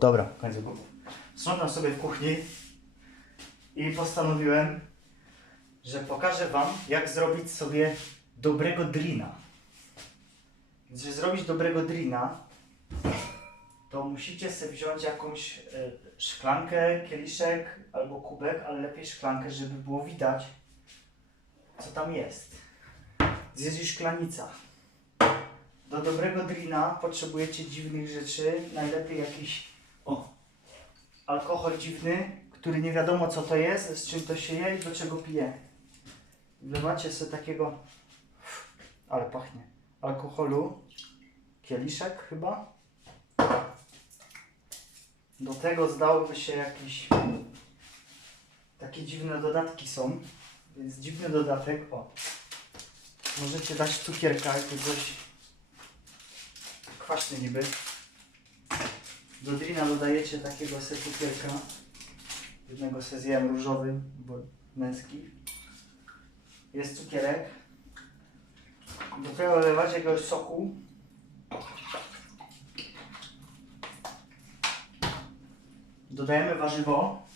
Dobra, koniec głowy. Sprzątam sobie w kuchni i postanowiłem, że pokażę Wam, jak zrobić sobie dobrego drina. Więc, żeby zrobić dobrego drina, to musicie sobie wziąć jakąś e, szklankę, kieliszek albo kubek, ale lepiej szklankę, żeby było widać, co tam jest. Już szklanica. Do dobrego drina potrzebujecie dziwnych rzeczy, najlepiej jakiś o, alkohol dziwny, który nie wiadomo co to jest, z czym to się je i do czego pije. Wlewacie sobie takiego, ale pachnie, alkoholu, kieliszek chyba. Do tego zdałoby się jakieś takie dziwne dodatki są, więc dziwny dodatek, o. Możecie dać cukierka, jakiegoś kwaśny niby. Do drina dodajecie takiego se cukierka. Jednego se zjem różowy, bo męski. Jest cukierek. Do tego dolewacie jakiegoś soku. Dodajemy warzywo.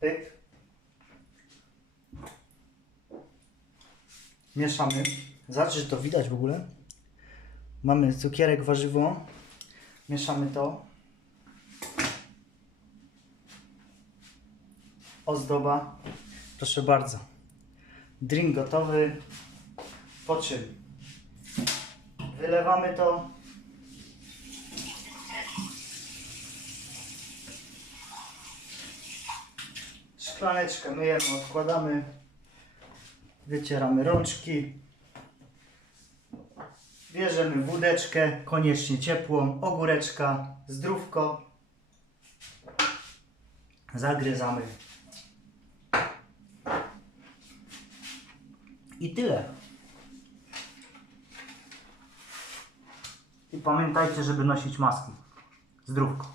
Pyk. Mieszamy. Zobaczcie, że to widać w ogóle. Mamy cukierek, warzywo. Mieszamy to. Ozdoba. Proszę bardzo. Drink gotowy. Po czym wylewamy to. Szklaneczkę myjemy, odkładamy. Wycieramy rączki. Bierzemy wódeczkę, koniecznie ciepłą, ogóreczka, zdrówko. Zagryzamy. I tyle. I pamiętajcie, żeby nosić maski. Zdrówko.